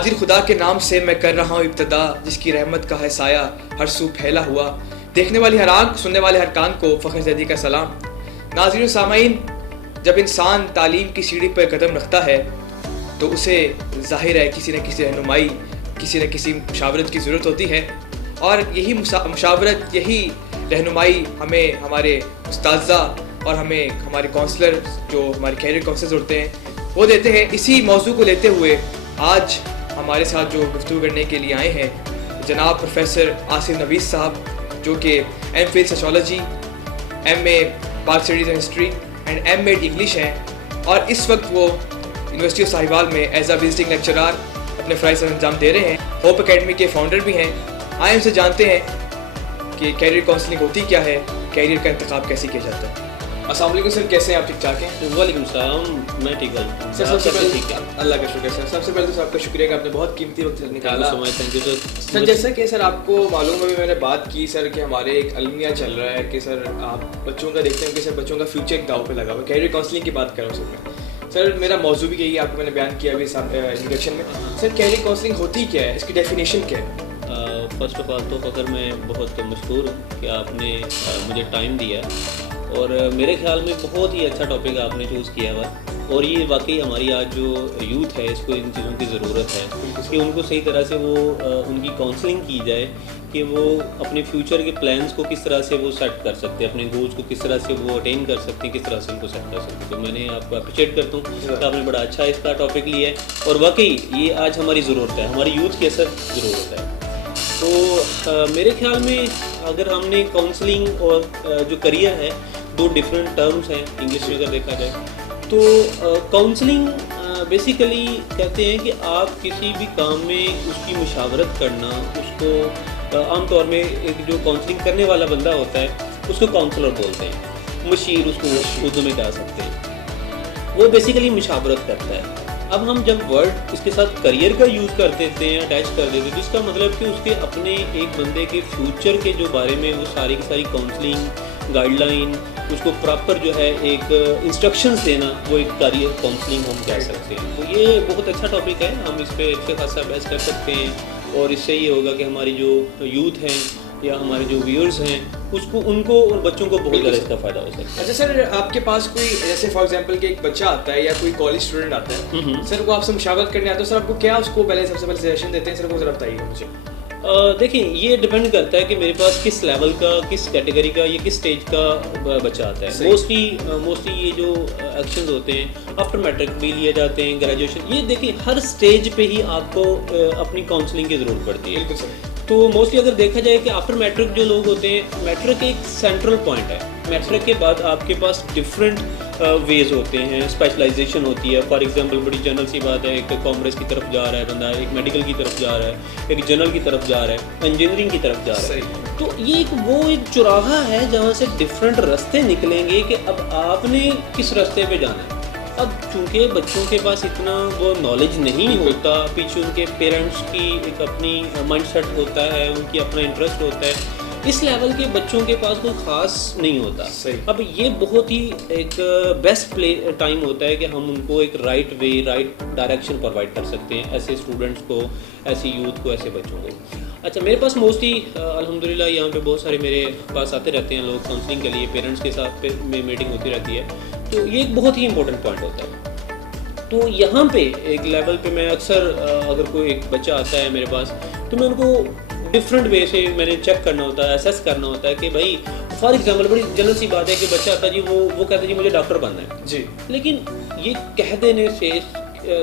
قادر خدا کے نام سے میں کر رہا ہوں ابتدا، جس کی رحمت کا ہے سایہ ہر سو پھیلا ہوا، دیکھنے والی ہر آنکھ سننے والے ہر کان کو فخر زیدی کا سلام۔ ناظرین و سامعین، جب انسان تعلیم کی سیڑھی پر قدم رکھتا ہے تو اسے ظاہر ہے کسی نہ کسی رہنمائی، کسی نہ کسی مشاورت کی ضرورت ہوتی ہے، اور یہی مشاورت، یہی رہنمائی ہمیں ہمارے اساتذہ اور ہمیں ہمارے کونسلر جو ہمارے کیریئر کونسلرز ہوتے ہیں وہ دیتے ہیں۔ اسی موضوع کو لیتے ہوئے آج ہمارے ساتھ جو گفتگو کرنے کے لیے آئے ہیں جناب پروفیسر آصف نویس صاحب، جو کہ M Phil sociology, M A Pak studies and history and M Ed English ہیں، اور اس وقت وہ یونیورسٹی آف ساہیوال میں ایز اے وزٹنگ لیکچرار اپنے فرائض سر انجام دے رہے ہیں۔ ہوپ اکیڈمی کے فاؤنڈر بھی ہیں۔ آئے ان سے جانتے ہیں کہ کیریئر کاؤنسلنگ ہوتی کیا ہے، کیریئر کا انتخاب کیسے کیا جاتا ہے۔ السلام علیکم سر، کیسے ہیں آپ؟ ٹھیک ٹھاک ہیں؟ وعلیکم السلام، میں ٹھیک ہوں سر۔ سب سے پہلے ٹھیک ہے، اللہ کا شکر سر۔ سب سے پہلے تو آپ کا شکریہ کہ آپ نے بہت قیمتی وقت نکالا۔ سر جیسا کہ سر آپ کو معلوم ہے، میں نے بات کی سر کہ ہمارے ایک المیہ چل رہا ہے کہ سر آپ بچوں کا دیکھتے ہیں کہ سر بچوں کا فیوچر ایک داؤ پہ لگا ہوا ہے۔ کیریئر کاؤنسلنگ کی بات کر رہا ہوں سر میں۔ سر میرا موضوع بھی یہی ہے، آپ کو میں نے بیان کیا ابھی انٹروڈکشن میں۔ سر کیریئر کاؤنسلنگ ہوتی کیا ہے، اس کی ڈیفینیشن کیا ہے؟ فرسٹ آف آل تو فخر میں بہت مشکور ہوں کہ آپ نے مجھے ٹائم دیا، اور میرے خیال میں بہت ہی اچھا ٹاپک آپ نے چوز کیا ہوا، اور یہ واقعی ہماری آج جو یوتھ ہے اس کو ان چیزوں کی ضرورت ہے کہ ان کو صحیح طرح سے وہ ان کی کاؤنسلنگ کی جائے کہ وہ اپنے فیوچر کے پلانس کو کس طرح سے وہ سیٹ کر سکتے ہیں، اپنے گولز کو کس طرح سے وہ اٹین کر سکتے ہیں، کس طرح سے ان کو سیٹ کر سکتے ہیں۔ تو میں نے آپ کو اپریشیٹ کرتا ہوں کہ آپ نے بڑا اچھا اس کا ٹاپک لیا ہے، اور واقعی یہ آج ہماری ضرورت ہے، ہماری یوتھ کی اثر ضرورت ہے۔ تو میرے خیال میں اگر ہم نے کاؤنسلنگ اور جو کریئر ہے، دو ڈفرینٹ ٹرمز ہیں انگلش میں اگر دیکھا جائے تو۔ کاؤنسلنگ بیسیکلی کہتے ہیں کہ آپ کسی بھی کام میں اس کی مشاورت کرنا، اس کو عام طور میں ایک جو کاؤنسلنگ کرنے والا بندہ ہوتا ہے اس کو کاؤنسلر بولتے ہیں، مشیر اس کو اردو میں کہہ سکتے ہیں۔ وہ بیسیکلی مشاورت کرتا ہے۔ اب ہم جب ورڈ اس کے ساتھ کریئر کا یوز کر دیتے ہیں، اٹیچ کر دیتے ہیں، تو اس کا مطلب کہ اس کے اپنے ایک بندے کے فیوچر کے جو بارے میں وہ ساری کی ساری کاؤنسلنگ گائیڈ لائن، اس کو پراپر جو ہے ایک انسٹرکشنز دینا، وہ ایک کریئر کاؤنسلنگ ہم کہہ سکتے ہیں۔ تو یہ بہت اچھا ٹاپک ہے، ہم اس پہ اچھا خاصا بحث کر سکتے ہیں، اور اس سے یہ ہوگا کہ ہماری جو یوتھ ہیں یا ہمارے جو ویورز ہیں ان کو اور بچوں کو بہت زیادہ اس کا فائدہ ہو سکتا ہے۔ اچھا سر، آپ کے پاس کوئی جیسے فار ایگزامپل کہ ایک بچہ آتا ہے یا کوئی کالج اسٹوڈنٹ آتا ہے سر، وہ آپ سے مشاورت کرنے آتا ہے، سر آپ کو کیا اس کو پہلے سب سے پہلے سجیشن دیتے ہیں سر، وہ ذرا بتائیے مجھے۔ دیکھیں، یہ ڈپینڈ کرتا ہے کہ میرے پاس کس لیول کا، کس کیٹیگری کا یا کس سٹیج کا بچہ آتا ہے۔ موسٹلی یہ جو ایکشنز ہوتے ہیں آفٹر میٹرک بھی لیے جاتے ہیں، گریجویشن، یہ دیکھیں ہر سٹیج پہ ہی آپ کو اپنی کاؤنسلنگ کی ضرورت پڑتی ہے۔ بالکل سر۔ تو موسٹلی اگر دیکھا جائے کہ آفٹر میٹرک جو لوگ ہوتے ہیں، میٹرک ایک سینٹرل پوائنٹ ہے۔ میٹرک کے بعد آپ کے پاس ڈفرینٹ ویز ہوتے ہیں، اسپیشلائزیشن ہوتی ہے۔ فار ایگزامپل بڑی جنرل سی بات ہے، ایک کامرس کی طرف جا رہا ہے بندہ، ایک میڈیکل کی طرف جا رہا ہے، ایک جنرل کی طرف جا رہا ہے، انجینئرنگ کی طرف جا رہا ہے۔ تو یہ ایک چوراہا ہے جہاں سے ڈفرینٹ راستے نکلیں گے کہ اب آپ نے کس راستے پہ جانا ہے۔ اب چونکہ بچوں کے پاس اتنا وہ نالج نہیں ہوتا، پیچھے ان کے پیرنٹس کی ایک اپنی مائنڈ سیٹ ہوتا ہے، ان کی اپنا انٹرسٹ ہوتا ہے، اس لیول کے بچوں کے پاس کوئی خاص نہیں ہوتا۔ اب یہ بہت ہی ایک بیسٹ ٹائم ہوتا ہے کہ ہم ان کو ایک right way, right direction provide کر سکتے ہیں ایسے اسٹوڈنٹس کو، ایسی یوتھ کو، ایسے بچوں کو۔ اچھا، میرے پاس موسٹلی الحمدللہ یہاں پہ بہت سارے میرے پاس آتے رہتے ہیں لوگ کاؤنسلنگ کے لیے، پیرنٹس کے ساتھ میٹنگ ہوتی رہتی ہے، تو یہ ایک بہت ہی امپورٹنٹ پوائنٹ ہوتا ہے۔ تو یہاں پہ ایک لیول پہ میں اکثر اگر کوئی ایک بچہ آتا ہے میرے پاس تو میں ان کو ڈفرینٹ وے سے میں نے چیک کرنا ہوتا ہے، اسیس کرنا ہوتا ہے کہ بھائی فار ایگزامپل بڑی جنرل سی بات ہے کہ بچہ آتا ہے جی وہ کہتا ہے جی مجھے ڈاکٹر بننا ہے جی، لیکن یہ کہہ دینے سے،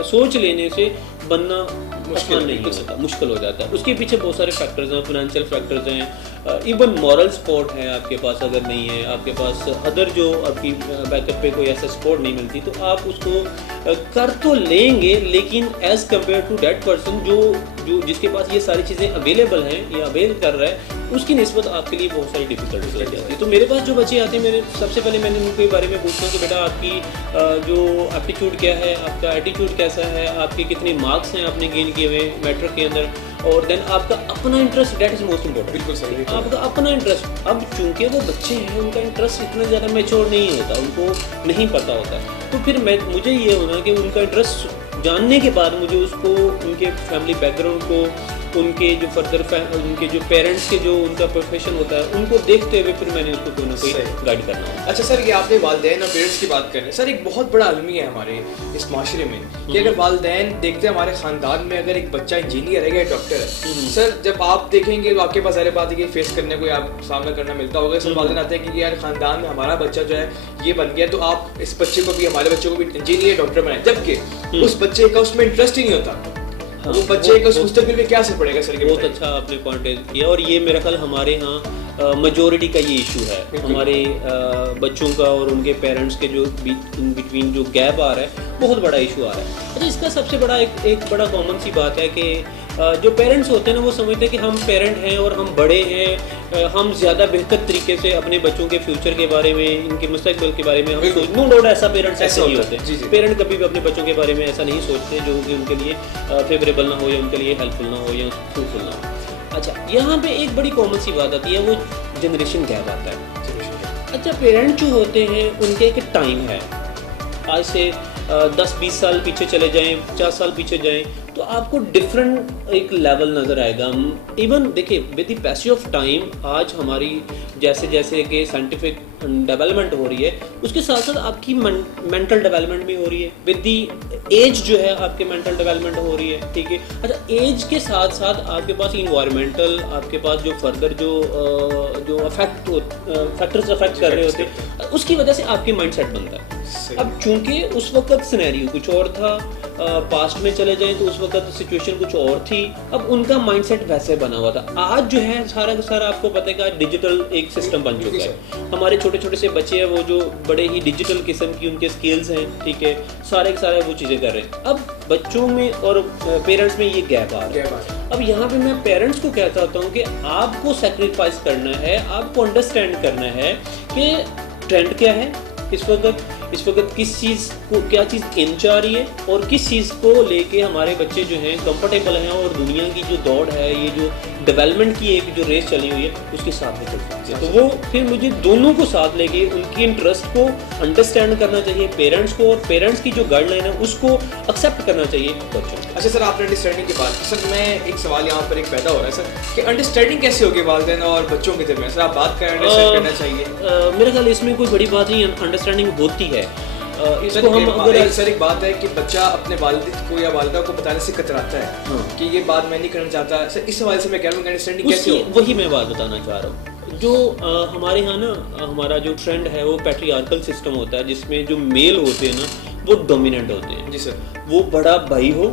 سوچ لینے سے بننا مشکل ہو جاتا ہے۔ اس کے پیچھے بہت سارے فیکٹرز ہیں، فائنینشیل فیکٹرز ہیں، ایون مورل سپورٹ ہے آپ کے پاس اگر نہیں ہے، آپ کے پاس ادر جو آپ کی بیک اپ پہ کوئی ایسا سپورٹ نہیں ملتی، تو آپ اس کو کر تو لیں گے، لیکن as compare to that person جو جس کے پاس یہ ساری چیزیں اویلیبل ہیں یا اویل کر رہا ہے، اس کی نسبت آپ کے لیے بہت ساری ڈفیکلٹیز لگ جاتی ہے۔ تو میرے پاس جو بچے آتے ہیں، سب سے پہلے میں نے ان کے بارے میں پوچھتا ہوں کہ بیٹا آپ کی جو ایپٹیچیوڈ کیا ہے، آپ کا ایٹیچیوڈ کیسا ہے، آپ کے کتنے مارکس ہیں آپ نے گین کیے ہوئے میٹرک کے اندر، اور دین آپ کا اپنا interest, that is most important. بالکل صحیح، آپ کا اپنا انٹرسٹ۔ اب چونکہ وہ بچے ہیں، ان کا انٹرسٹ اتنا زیادہ میچور نہیں ہوتا، ان کو نہیں پتہ ہوتا، تو پھر مجھے یہ ہونا کہ ان کا انٹرسٹ جاننے کے بعد مجھے اس کو ان کے فیملی بیک گراؤنڈ کو, ان کے جو فردر ان کے جو پیرنٹس کے جو ان کا پروفیشن ہوتا ہے ان کو دیکھتے ہوئے پھر میں نے اس کو کوئی نہ کوئی گائیڈ کرنا ہوگا. اچھا سر, یہ آپ نے والدین اور پیرنٹس کی بات کر رہے ہیں سر, ایک بہت بڑا المیہ ہے ہمارے اس معاشرے میں کہ اگر والدین دیکھتے ہیں ہمارے خاندان میں اگر ایک بچہ انجینئر ہے یا ڈاکٹر ہے سر, جب آپ دیکھیں گے تو آپ کے پاس ظاہر بات ہے کہ فیس کرنے کو آپ سامنا کرنا ملتا ہوگا. سر والدین آتے ہیں کہ یار خاندان میں ہمارا بچہ جو ہے یہ بن گیا تو آپ اس بچے کو بھی, ہمارے بچے کو بھی انجینئر ڈاکٹر بنائیں, جبکہ اس بچے کا اس میں انٹرسٹ ہی نہیں ہوتا. وہ بچے کا مستقبل میں کیا اثر پڑے گا سر؟ بہت اچھا آپ نے پوائنٹ کیا, اور یہ میرا خیال ہمارے ہاں میجورٹی کا یہ ایشو ہے. ہمارے بچوں کا اور ان کے پیرنٹس کے جو بٹوین جو گیپ آ رہا ہے, بہت بڑا ایشو آ رہا ہے. اچھا, اس کا سب سے بڑا ایک بڑا کامن سی بات ہے کہ جو پیرنٹس ہوتے ہیں نا وہ سمجھتے ہیں کہ ہم پیرنٹ ہیں اور ہم بڑے ہیں, ہم زیادہ بہتر طریقے سے اپنے بچوں کے فیوچر کے بارے میں, ان کے مستقبل کے بارے میں ہم سوچ. نو ڈاؤٹ ایسا پیرنٹس ایسے نہیں ہوتے. پیرنٹ کبھی بھی اپنے بچوں کے بارے میں ایسا نہیں سوچتے جو کہ ان کے لیے فیوریبل نہ ہو یا ان کے لیے ہیلپ فل نہ ہو یا فروٹفل نہ ہو. اچھا, یہاں پہ ایک بڑی کامن سی بات آتی ہے, وہ جنریشن گیپ آتا ہے. اچھا, پیرنٹ جو ہوتے ہیں ان کے ایک ٹائم ہے, آج سے 10-20 سال پیچھے چلے جائیں, 50 سال پیچھے جائیں تو آپ کو ڈفرینٹ ایک لیول نظر آئے گا. ایون دیکھیں with the passage of time, آج ہماری جیسے جیسے کہ سائنٹیفک ڈیولپمنٹ ہو رہی ہے, اس کے ساتھ ساتھ آپ کی مینٹل ڈیولپمنٹ بھی ہو رہی ہے. ود دی ایج جو ہے آپ کے مینٹل ڈیولپمنٹ ہو رہی ہے. ٹھیک ہے. اچھا, ایج کے ساتھ ساتھ آپ کے پاس انوائرمنٹل, آپ کے پاس جو فردر جو فیکٹرز افیکٹ کر رہے ہوتے ہیں, اس کی وجہ سے آپ کی مائنڈ سیٹ بنتا ہے. اب چونکہ اس وقت سینیریو کچھ اور تھا, پاسٹ میں چلے جائیں تو اس وقت سچویشن کچھ اور تھی, اب ان کا مائنڈ سیٹ ویسے بنا ہوا تھا. آج جو ہے سارا کا سارا آپ کو پتہ ہے کہ ڈیجیٹل ایک سسٹم بن چکا ہے. ہمارے چھوٹے چھوٹے سے بچے ہیں وہ جو بڑے ہی ڈیجیٹل قسم کی ان کے اسکلز ہیں. ٹھیک ہے, سارے کے سارے وہ چیزیں کر رہے ہیں. اب بچوں میں اور پیرنٹس میں یہ گیپ آ رہا ہے. اب یہاں پہ میں پیرنٹس کو کہتا ہوتا ہوں کہ آپ کو سیکریفائس کرنا ہے, آپ کو انڈرسٹینڈ کرنا ہے کہ ٹرینڈ کیا ہے اس وقت کس چیز کو کیا چیز ان چاہ رہی ہے, اور کس چیز کو لے کے ہمارے بچے جو ہیں کمفرٹیبل ہیں, اور دنیا کی جو دوڑ ہے, یہ جو ڈیولپمنٹ کی ایک جو ریس چلی ہوئی ہے اس کے ساتھ میں چل سکتے ہیں. تو وہ پھر مجھے دونوں کو ساتھ لے کے ان کی انٹرسٹ کو انڈرسٹینڈ کرنا چاہیے پیرنٹس کو, اور پیرنٹس کی جو گائیڈ لائن ہے اس کو ایکسیپٹ کرنا چاہیے بچوں کو. اچھا سر, آپ نے انڈرسٹینڈنگ کی بات, سر میں ایک سوال یہاں پر ایک پیدا ہو رہا ہے سر کہ انڈرسٹینڈنگ کیسے ہوگی والدین اور بچوں کے درمیان؟ سر آپ بات کریں, انڈرسٹینڈ کرنا چاہیے. میرے خیال اس میں کوئی بڑی بات نہیں, انڈرسٹینڈنگ ہوتی ہے. اس کو ہم اگر سر ایک بات ہے کہ بچہ اپنے والد کو یا والدہ کو بتانے سے کتراتا ہے کہ یہ بات میں نہیں کرنا چاہتا. سر اس حوالے سے میں کہہ رہا ہوں کہ انڈرسٹینڈنگ کیسے ہو, وہی میں بات بتانا چاہ رہا ہوں. جو ہمارے یہاں نا ہمارا جو ٹرینڈ ہے وہ پیٹریارکل سسٹم ہوتا ہے, جس میں جو میل ہوتے ہیں نا وہ ڈومیننٹ ہوتے ہیں. جی سر. وہ بڑا بھائی ہو,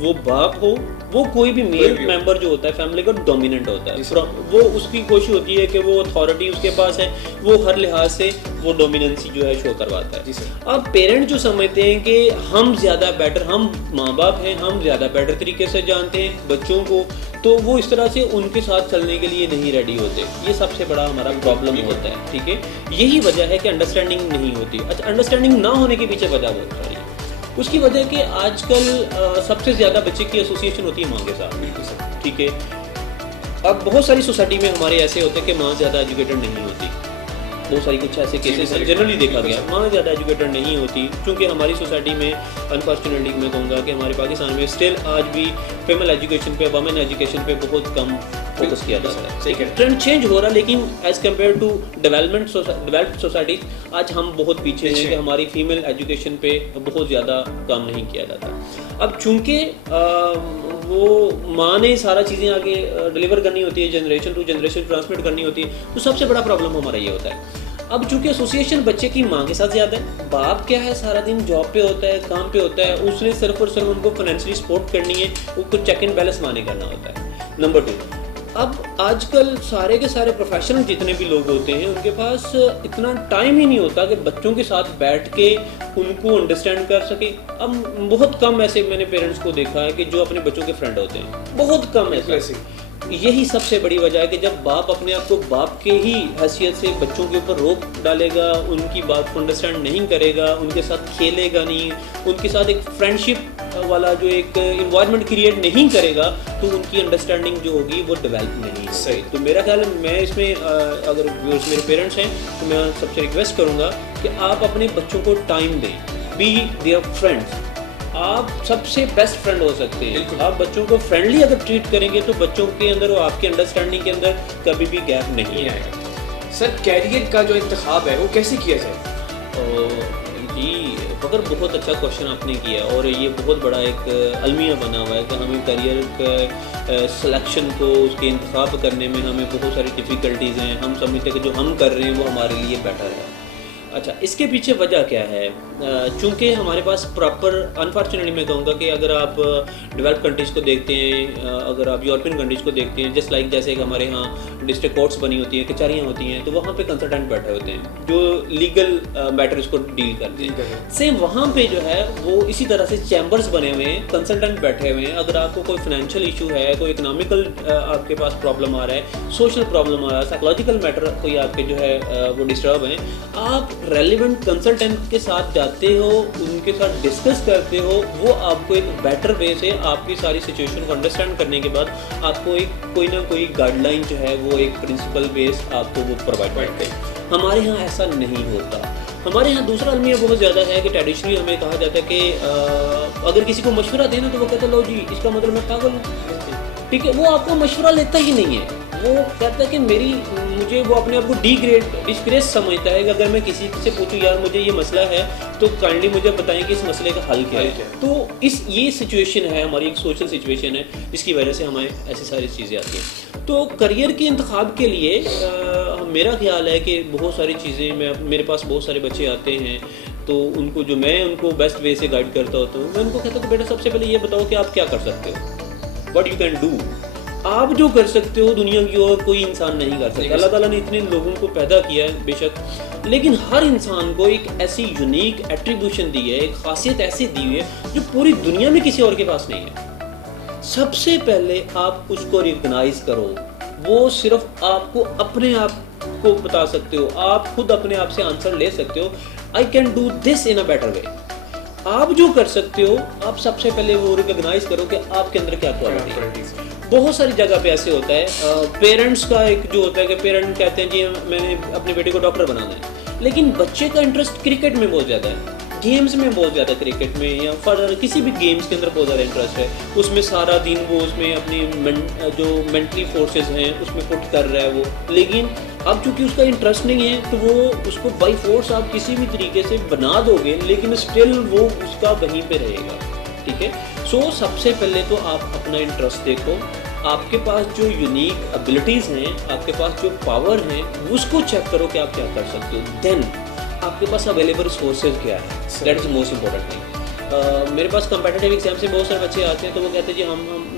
وہ باپ ہو, وہ کوئی بھی میل ممبر جو ہوتا ہے فیملی کا ڈومیننٹ ہوتا ہے. وہ اس کی کوشش ہوتی ہے کہ وہ اتھارٹی اس کے پاس ہے, وہ ہر لحاظ سے وہ ڈومیننسی جو ہے شو کرواتا ہے. اب پیرنٹ جو سمجھتے ہیں کہ ہم زیادہ بیٹر, ہم ماں باپ ہیں, ہم زیادہ بیٹر طریقے سے جانتے ہیں بچوں کو, تو وہ اس طرح سے ان کے ساتھ چلنے کے لیے نہیں ریڈی ہوتے. یہ سب سے بڑا ہمارا پرابلم ہوتا ہے. ٹھیک ہے, یہی وجہ ہے کہ انڈرسٹینڈنگ نہیں ہوتی. اچھا, انڈرسٹینڈنگ نہ ہونے کے پیچھے وجہ بہت ساری ہے. اس کی وجہ کہ آج کل سب سے زیادہ بچے کی ایسوسیشن ہوتی ہے ماں کے ساتھ. بالکل سر. ٹھیک ہے, اب بہت ساری سوسائٹی میں ہمارے ایسے ہوتے ہیں کہ ماں زیادہ ایجوکیٹڈ نہیں ہوتی. بہت ساری کچھ ایسے کیسز ہیں جنرلی دیکھا گیا, ماں زیادہ ایجوکیٹڈ نہیں ہوتی. چونکہ ہماری سوسائٹی میں انفارچونیٹلی میں کہوں گا کہ ہمارے پاکستان میں اسٹل آج بھی فیمل ایجوکیشن پہ, وومن ایجوکیشن پہ بہت کم فوکس کیا جاتا ہے. ٹھیک ہے, ٹرینڈ چینج ہو رہا ہے, لیکن as compare to developed societies آج ہم بہت پیچھے ہیں کہ ہماری فیمیل ایجوکیشن پہ بہت زیادہ کام نہیں کیا جاتا. اب چونکہ وہ ماں نے سارا چیزیں آگے ڈلیور کرنی ہوتی ہے, جنریشن ٹو جنریشن ٹرانسمٹ کرنی ہوتی ہے, تو سب سے بڑا پرابلم ہمارا یہ ہوتا ہے. اب چونکہ ایسوسیشن بچے کی ماں کے ساتھ زیادہ ہے, باپ کیا ہے سارا دن جاب پہ ہوتا ہے, کام پہ ہوتا ہے, اس نے صرف اور صرف ان کو فائنینشلی سپورٹ کرنی ہے, ان کو چیک اینڈ بیلنس مانے کرنا ہوتا ہے. نمبر 2, اب آج کل سارے کے سارے پروفیشنل جتنے بھی لوگ ہوتے ہیں ان کے پاس اتنا ٹائم ہی نہیں ہوتا کہ بچوں کے ساتھ بیٹھ کے ان کو انڈرسٹینڈ کر سکے. اب بہت کم ایسے میں نے پیرنٹس کو دیکھا ہے کہ جو اپنے بچوں کے فرینڈ ہوتے ہیں, بہت کم ایسے. یہی سب سے بڑی وجہ ہے کہ جب باپ اپنے آپ کو باپ کے ہی حیثیت سے بچوں کے اوپر روک ڈالے گا, ان کی بات کو انڈرسٹینڈ نہیں کرے گا, ان کے ساتھ کھیلے گا نہیں, ان کے ساتھ ایک فرینڈشپ والا جو ایک انوائرمنٹ کریٹ نہیں کرے گا, تو ان کی انڈرسٹینڈنگ جو ہوگی وہ ڈیولپ نہیں ہوگی. تو میرا خیال ہے میں اس میں اگر میرے پیرنٹس ہیں تو میں سب سے ریکویسٹ کروں گا کہ آپ اپنے بچوں کو ٹائم دیں, بی دیئر فرینڈس. آپ سب سے بیسٹ فرینڈ ہو سکتے ہیں. آپ بچوں کو فرینڈلی اگر ٹریٹ کریں گے تو بچوں کے اندر اور آپ کی انڈرسٹینڈنگ کے اندر کبھی بھی گیپ نہیں آئے گا. سر کیریئر کا جو انتخاب ہے وہ کیسے کیا جائے؟ جی فخر بہت اچھا کوشچن آپ نے کیا اور یہ بہت بڑا ایک المیہ بنا ہوا ہے کہ ہمیں کیریئر کا سلیکشن کو اس کے انتخاب کرنے میں ہمیں بہت ساری ڈیفیکلٹیز ہیں. ہم سمجھتے ہیں کہ جو ہم کر رہے ہیں وہ ہمارے لیے بیٹر ہے. اچھا اس کے پیچھے وجہ کیا ہے؟ چونکہ ہمارے پاس پراپر انفارچونیٹلی میں کہوں گا کہ اگر آپ ڈیولپ کنٹریز کو دیکھتے ہیں, اگر آپ یورپین کنٹریز کو دیکھتے ہیں, جسٹ لائک جیسے کہ ہمارے ہاں ڈسٹرکٹ کورٹس بنی ہوتی ہیں, کچہریاں ہوتی ہیں, تو وہاں پہ کنسلٹنٹ بیٹھے ہوتے ہیں جو لیگل میٹرز کو ڈیل کرتے ہیں. سیم وہاں پہ جو ہے وہ اسی طرح سے چیمبرز بنے ہوئے ہیں, کنسلٹنٹ بیٹھے ہوئے ہیں. اگر آپ کو کوئی فائنینشیل ایشو ہے, کوئی اکنامیکل آپ کے پاس پرابلم آ رہا ہے, سوشل پرابلم آ رہا ہے, سائیکولوجیکل میٹر کوئی آپ کے جو ہے وہ ڈسٹرب ہیں, آپ ریلیونٹ کنسلٹنٹ کے ساتھ جاتے ہو, ان کے ساتھ ڈسکس کرتے ہو, وہ آپ کو ایک بیٹر وے سے آپ کی ساری سچویشن کو انڈرسٹینڈ کرنے کے بعد آپ کو ایک کوئی نہ کوئی گائیڈ لائن جو ہے وہ ایک پرنسپل بیس آپ کو وہ پرووائڈ کرتے ہیں. ہمارے ہاں ایسا نہیں ہوتا. ہمارے ہاں دوسرا المیہ بہت زیادہ ہے کہ ٹریڈیشنلی ہمیں کہا جاتا ہے کہ اگر کسی کو مشورہ دینا تو وہ کہتا ہے لو جی اس کا مطلب میں پاگل ہوں. ٹھیک ہے, وہ آپ کو مشورہ لیتا ہی نہیں ہے. وہ کہتا ہے کہ مجھے وہ اپنے آپ کو ڈسگریس سمجھتا ہے کہ اگر میں کسی سے پوچھوں یار مجھے یہ مسئلہ ہے تو کائنڈلی مجھے بتائیں کہ اس مسئلے کا حل کیا ہے. تو یہ سچویشن ہے ہماری, ایک سوشل سچویشن ہے جس کی وجہ سے ہمیں ایسی ساری چیزیں آتی ہیں. تو کریئر کے انتخاب کے لیے میرا خیال ہے کہ بہت ساری چیزیں, میرے پاس بہت سارے بچے آتے ہیں تو ان کو جو میں ان کو بیسٹ وے سے گائیڈ کرتا ہوتا ہوں, میں ان کو کہتا ہوں کہ بیٹا سب سے پہلے یہ بتاؤ کہ آپ کیا کر سکتے ہو, واٹ یو کین ڈو. آپ جو کر سکتے ہو دنیا کی اور کوئی انسان نہیں کر سکتا. اللہ تعالیٰ نے اتنے لوگوں کو پیدا کیا ہے بے شک, لیکن ہر انسان کو ایک ایسی یونیک ایٹریبیوشن دی ہے, ایک خاصیت ایسی دی ہوئی ہے جو پوری دنیا میں کسی اور کے پاس نہیں ہے. سب سے پہلے آپ اس کو ریکگنائز کرو. وہ صرف آپ کو اپنے آپ کو بتا سکتے ہو, آپ خود اپنے آپ سے آنسر لے سکتے ہو. I can do this in a better way. آپ جو کر سکتے ہو آپ سب سے پہلے وہ ریکگنائز کرو کہ آپ کے اندر کیا کوالٹی ہے. بہت ساری جگہ پہ ایسے ہوتا ہے, پیرنٹس کا ایک جو ہوتا ہے کہ پیرنٹ کہتے ہیں جی میں نے اپنے بیٹے کو ڈاکٹر بنانا ہے, لیکن بچے کا انٹرسٹ کرکٹ میں بہت زیادہ ہے, گیمز میں بہت زیادہ, کرکٹ میں یا فردر کسی بھی گیمز کے اندر بہت زیادہ انٹرسٹ ہے. اس میں سارا دن وہ اس میں اپنی جو مینٹلی فورسز ہیں اس میں پٹ کر رہا ہے وہ, لیکن اب چونکہ اس کا انٹرسٹ نہیں ہے تو وہ اس کو بائی فورس آپ کسی بھی طریقے سے بنا دو گے, لیکن اسٹل وہ اس کا وہیں پہ رہے گا. ٹھیک ہے, سو سب سے پہلے تو آپ اپنا انٹرسٹ دیکھو, آپ کے پاس جو یونیک ابیلٹیز ہیں, آپ کے پاس جو پاور ہیں, اس کو چیک کرو کہ آپ کیا کر سکتے ہو. دین آپ کے پاس اویلیبل ریسورسز کیا ہے, that is most important thing. میرے پاس کمپیٹیٹیو ایگزام سے بہت سارے بچے آتے ہیں تو وہ کہتے ہیں جی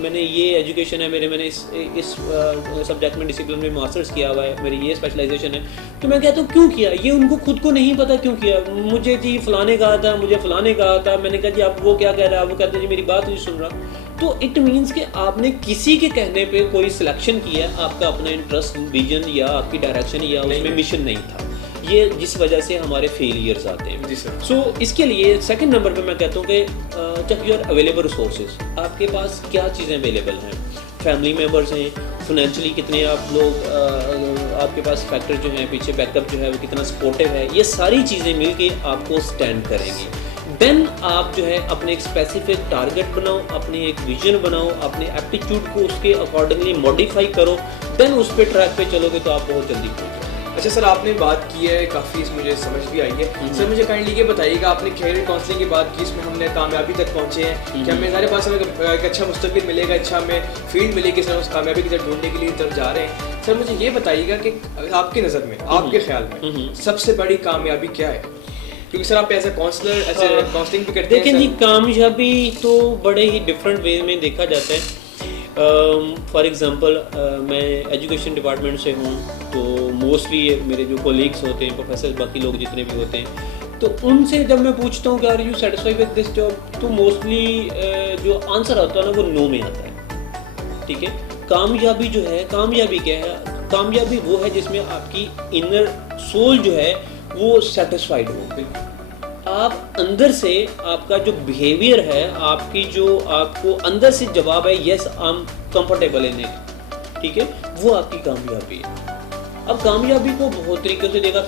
میں نے یہ ایجوکیشن ہے, میں نے اس سبجیکٹ میں ڈسپلن میں ماسٹرز کیا ہوا ہے, میری یہ اسپیشلائزیشن ہے. تو میں کہتا ہوں کیوں کیا, یہ ان کو خود کو نہیں پتا کیوں کیا. مجھے جی فلانے کہا تھا, مجھے فلانے کہا تھا, میں نے کہا جی آپ وہ کیا کہہ رہا ہے, وہ کہتے ہیں جی میری بات نہیں سن رہا. تو اٹ مینس کہ آپ نے کسی کے کہنے پہ کوئی سلیکشن کیا ہے, آپ کا اپنا انٹرسٹ, ویژن یا آپ کی ڈائریکشن یا اس میں مشن نہیں تھا, یہ جس وجہ سے ہمارے فیلئرز آتے ہیں. سو اس کے لیے سیکنڈ نمبر پہ میں کہتا ہوں کہ چیک یور اویلیبل ریسورسز. آپ کے پاس کیا چیزیں اویلیبل ہیں, فیملی ممبرس ہیں, فائنینشلی کتنے آپ لوگ, آپ کے پاس فیکٹر جو ہیں پیچھے بیک اپ جو ہے وہ کتنا سپورٹیو ہے, یہ ساری چیزیں مل کے آپ کو اسٹینڈ کریں گی. دین آپ جو ہے اپنے ایک اسپیسیفک ٹارگیٹ بناؤ, اپنی ایک ویژن بناؤ, اپنے ایپٹیچیوڈ کو اس کے اکارڈنگلی موڈیفائی کرو, دین اس پہ ٹریک پہ چلو گے تو آپ بہت جلدی پہنچ جاؤ. اچھا سر, آپ نے بات کی ہے کافی, مجھے سمجھ بھی آئی ہے. سر مجھے کائنڈلی یہ بتائیے کہ آپ نے کیریئر کاؤنسلنگ کی بات کی, اس میں ہم نے کامیابی تک پہنچے ہیں کہ ہمیں ہمارے پاس ایک اچھا مستقبل ملے گا, اچھا ہمیں فیلڈ ملے گی, اس کامیابی کی طرف ڈھونڈنے کے لیے طرف جا رہے ہیں. سر مجھے یہ بتائیے گا کہ آپ کی نظر میں, آپ کے خیال میں سب سے بڑی کامیابی کیا ہے, کیونکہ سر آپ ایز اے کاؤنسلر, ایسے کاؤنسلنگ بھی کرتے ہیں. دیکھیں جی کامیابی تو بڑے ہی ڈفرینٹ وے میں دیکھا جاتا ہے. فار ایگزامپل میں ایجوکیشن ڈپارٹمنٹ سے ہوں تو موسٹلی میرے جو کولیگس ہوتے ہیں, پروفیسر, باقی لوگ جتنے بھی ہوتے ہیں, تو ان سے جب میں پوچھتا ہوں کہ are you satisfy with this job, تو موسٹلی جو آنسر آتا ہے نا وہ نو میں آتا ہے. ٹھیک ہے, کامیابی جو ہے, کامیابی کیا ہے, کامیابی وہ ہے جس میں آپ کی انر سول جو ہے وہ سیٹسفائیڈ ہو. آپ اندر سے آپ کا جو بیہیویئر ہے, آپ کی جو آپ کو اندر سے جواب ہے yes I am comfortable in it, ٹھیک ہے, وہ آپ کی کامیابی ہے. اب کامیابی کو بہت طریقے سے دیکھا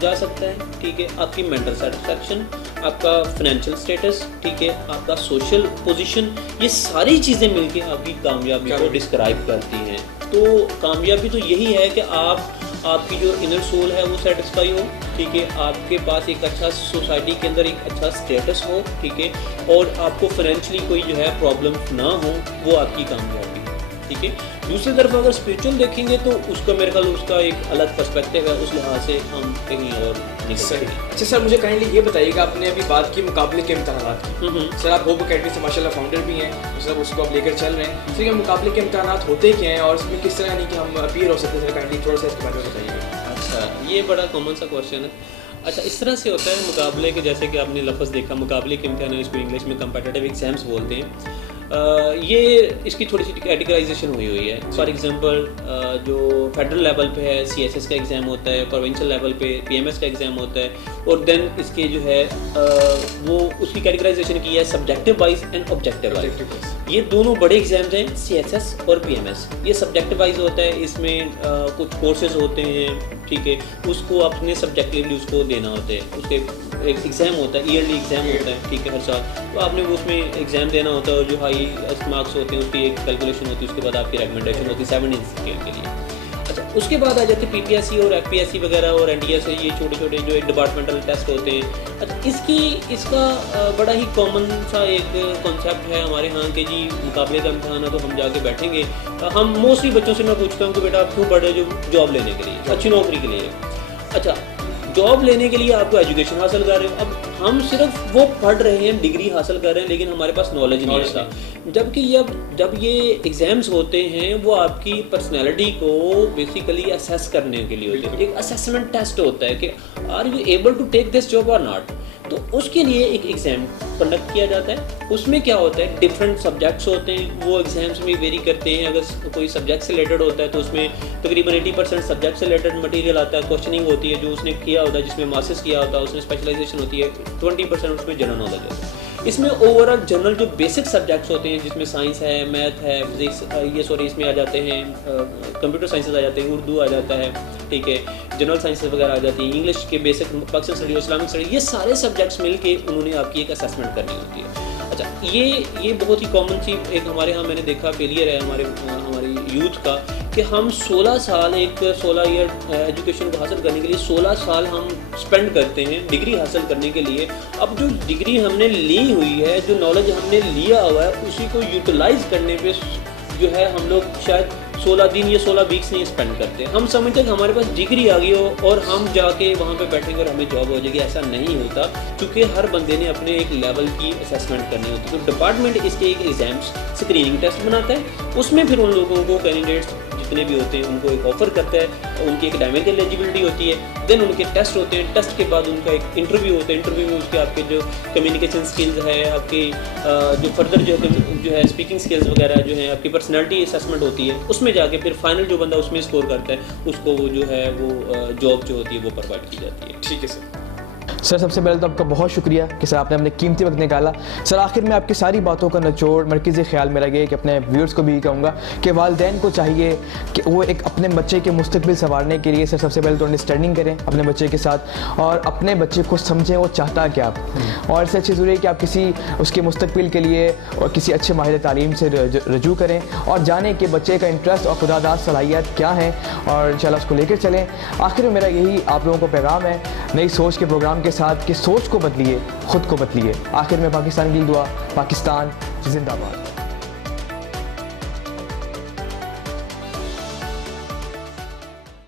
جا سکتا ہے. ٹھیک ہے, آپ کی مینٹل سیٹسفیکشن, آپ کا فائنینشیل اسٹیٹس، ٹھیک ہے، آپ کا سوشل پوزیشن، یہ ساری چیزیں مل کے آپ کی کامیابی کو ڈسکرائب کرتی ہیں. تو کامیابی تو یہی ہے کہ آپ کی جو انر سول ہے وہ سیٹسفائی ہو، ٹھیک ہے، آپ کے پاس ایک اچھا سوسائٹی کے اندر ایک اچھا اسٹیٹس ہو، ٹھیک ہے، اور آپ کو فائنینشلی کوئی جو ہے پرابلم نہ ہو، وہ آپ کی کامیابی ہے، ٹھیک ہے. دوسری طرف اگر اسپریچول دیکھیں گے تو اس کا میرے خیال اس کا ایک الگ پرسپیکٹیو ہے، اس لحاظ سے ہم کہیں اور نہیں سکتے. اچھا سر، مجھے کائنڈلی یہ بتائیے کہ آپ نے ابھی بات کی مقابلے کے امتحانات کی. سر آپ ہوپ اکیڈمی سے ماشاء اللہ فاؤنڈر بھی ہیں، سر اس کو آپ لے کر چل رہے ہیں. سر یہ مقابلے کے امتحانات ہوتے کیا ہیں اور اس میں کس طرح نہیں کہ ہم اپیئر ہو سکتے ہیں؟ سر کائنڈلی تھوڑا سا اس کے بارے میں بتائیے. اچھا، یہ بڑا کامن سا کوشچن ہے. اچھا، اس طرح سے ہوتا ہے مقابلے کے، جیسے کہ آپ نے لفظ دیکھا مقابلے کے امتحان، اس کو انگلش میں کمپیٹیٹیو ایگزامس بولتے ہیں. یہ اس کی تھوڑی سی کیٹیگرائزیشن ہوئی ہے. فار ایگزامپل جو فیڈرل لیول پہ ہے CSS کا ایگزام ہوتا ہے، پروونشل لیول پہ PMS کا ایگزام ہوتا ہے، اور دین اس کے جو ہے وہ اس کی کیٹیگرائزیشن کی ہے subjective wise and objective wise. یہ دونوں بڑے ایگزامز ہیں CSS اور PMS. یہ سبجیکٹیو وائز ہوتا ہے، اس میں کچھ کورسز ہوتے ہیں، ٹھیک ہے، اس کو اپنے سبجیکٹیولی اس کو دینا ہوتا ہے. اس کے ایک ایگزام ہوتا ہے، ایئرلی ایگزام ہوتا ہے، ٹھیک ہے، ہر سال. تو آپ نے اس میں ایگزام دینا ہوتا ہے اور جو ہائی مارکس ہوتے ہیں اس کی ایک کیلکولیشن ہوتی ہے. اس کے بعد آپ کی ریکمنڈیشن ہوتی ہے 17 اسکیل کے لیے. اچھا، اس کے بعد آ جاتے ہیں PPSC اور FPSC وغیرہ اور NDS ہے. یہ چھوٹے چھوٹے جو ایک ڈپارٹمنٹل ٹیسٹ ہوتے ہیں. اچھا، اس کا بڑا ہی کامن سا ایک کانسیپٹ ہے ہمارے ہاں کہ جی مقابلے کا امتحان ہے تو ہم جا کے بیٹھیں گے. ہم موسٹلی بچوں سے میں پوچھتا ہوں کہ بیٹا آپ کیوں پڑھ رہے جو جاب لینے کے لیے، اچھی نوکری کے لیے. اچھا، جاب لینے کے لیے آپ کو ایجوکیشن حاصل کر رہے ہو. اب ہم صرف وہ پڑھ رہے ہیں، ڈگری حاصل کر رہے ہیں، لیکن ہمارے پاس نالج نہیں آتا. جبکہ جب یہ ایگزامس ہوتے ہیں وہ آپ کی پرسنالٹی کو بیسیکلی اسیس کرنے کے لیے ہوتے ہیں. ایک اسیسمنٹ ٹیسٹ ہوتا ہے کہ are you able to take this job اور ناٹ. تو اس کے لیے ایک ایگزام کنڈکٹ کیا جاتا ہے. اس میں کیا ہوتا ہے، ڈفرینٹ سبجیکٹس ہوتے ہیں، وہ ایگزامس میں ویری کرتے ہیں. اگر کوئی سبجیکٹ سے ریلیٹڈ ہوتا ہے تو اس میں تقریباً 80% سبجیکٹ سے ریلیٹڈ مٹیریل آتا ہے. کوشچننگ ہوتی ہے جو اس نے کیا ہوتا ہے، جس میں ماسٹرس کیا ہوتا ہے، اس میں اسپیشلائزیشن ہوتی ہے. 20% اس میں جنرل نالج ہوتا ہے. اس میں اوور آل جنرل جو بیسک سبجیکٹس ہوتے ہیں، جس میں سائنس ہے، میتھ ہے، فزکس، اس میں آ جاتے ہیں کمپیوٹر سائنسز آ جاتے ہیں، اردو آ جاتا ہے، ٹھیک ہے، جنرل سائنسز وغیرہ آ جاتی ہیں، انگلش کے basic, Pakistan study, Islamic study, یہ سارے سبجیکٹس مل کے انہوں نے آپ کی ایک اسیسمنٹ کرنی ہوتی ہے. اچھا، یہ بہت ہی کامن سی ایک ہمارے ہاں میں نے دیکھا فیلئر ہے ہماری یوتھ کا کہ ہم 16 سال ایک 16 ایئر ایجوکیشن کو حاصل کرنے کے لیے 16 سال ہم اسپینڈ کرتے ہیں ڈگری حاصل کرنے کے لیے. اب جو ڈگری ہم نے لی ہوئی ہے، جو نالج ہم نے لیا ہوا ہے، اسی کو یوٹیلائز کرنے پہ جو ہے ہم لوگ شاید 16 دن یا 16 ویکس نہیں اسپینڈ کرتے. ہم سمجھتے ہیں کہ ہمارے پاس ڈگری آ گئی ہو اور ہم جا کے وہاں پہ بیٹھیں گے اور ہمیں جاب ہو جائے گی. ایسا نہیں ہوتا، کیونکہ ہر بندے نے اپنے ایک لیول کی اسیسمنٹ کرنی ہوتی ہے. تو ڈپارٹمنٹ اس کے ایک ایگزامس اسکریننگ ٹیسٹ بناتا ہے. اس میں پھر ان لوگوں کو کینڈیڈیٹس جتنے بھی ہوتے ہیں ان کو ایک آفر کرتا ہے. ان کی ایک ڈائمنڈ ایلیجیبلٹی ہوتی ہے، دین ان کے ٹیسٹ ہوتے ہیں. ٹیسٹ کے بعد ان کا ایک انٹرویو ہوتا ہے. انٹرویو میں اس کے آپ کے جو کمیونیکیشن اسکلز ہے، آپ کی جو فردر جو ہے اسپیکنگ اسکلز وغیرہ جو ہیں، آپ کی پرسنالٹی اسیسمنٹ ہوتی ہے. اس میں جا کے پھر فائنل جو بندہ اس میں اسکور کرتا ہے اس کو وہ جو ہے وہ جاب جو ہوتی ہے وہ پرووائڈ کی جاتی ہے. ٹھیک ہے سر، سب سے پہلے تو آپ کا بہت شکریہ کہ سر آپ نے اپنے قیمتی وقت نکالا. سر آخر میں آپ کی ساری باتوں کا نچوڑ مرکزی خیال میں رہے کہ اپنے ویورز کو بھی کہوں گا کہ والدین کو چاہیے کہ وہ ایک اپنے بچے کے مستقبل سنوارنے کے لیے سر سب سے پہلے تو انڈرسٹینڈنگ کریں اپنے بچے کے ساتھ اور اپنے بچے کو سمجھیں وہ چاہتا کیا. اور اس سے اچھی ضروری ہے کہ آپ کسی اس کے مستقبل کے لیے اور کسی اچھے ماہر تعلیم سے رجوع کریں اور جانیں کہ بچے کا انٹرسٹ اور خداداد صلاحیت کیا ہیں اور انشاءاللہ اس کو لے کر چلیں. آخر میں میرا یہی آپ لوگوں کو پیغام ہے نئی سوچ کے پروگرام کے ساتھ کہ سوچ کو بدلیے، خود کو بدلیے. آخر میں پاکستان کی دعا، پاکستان زندہ باد.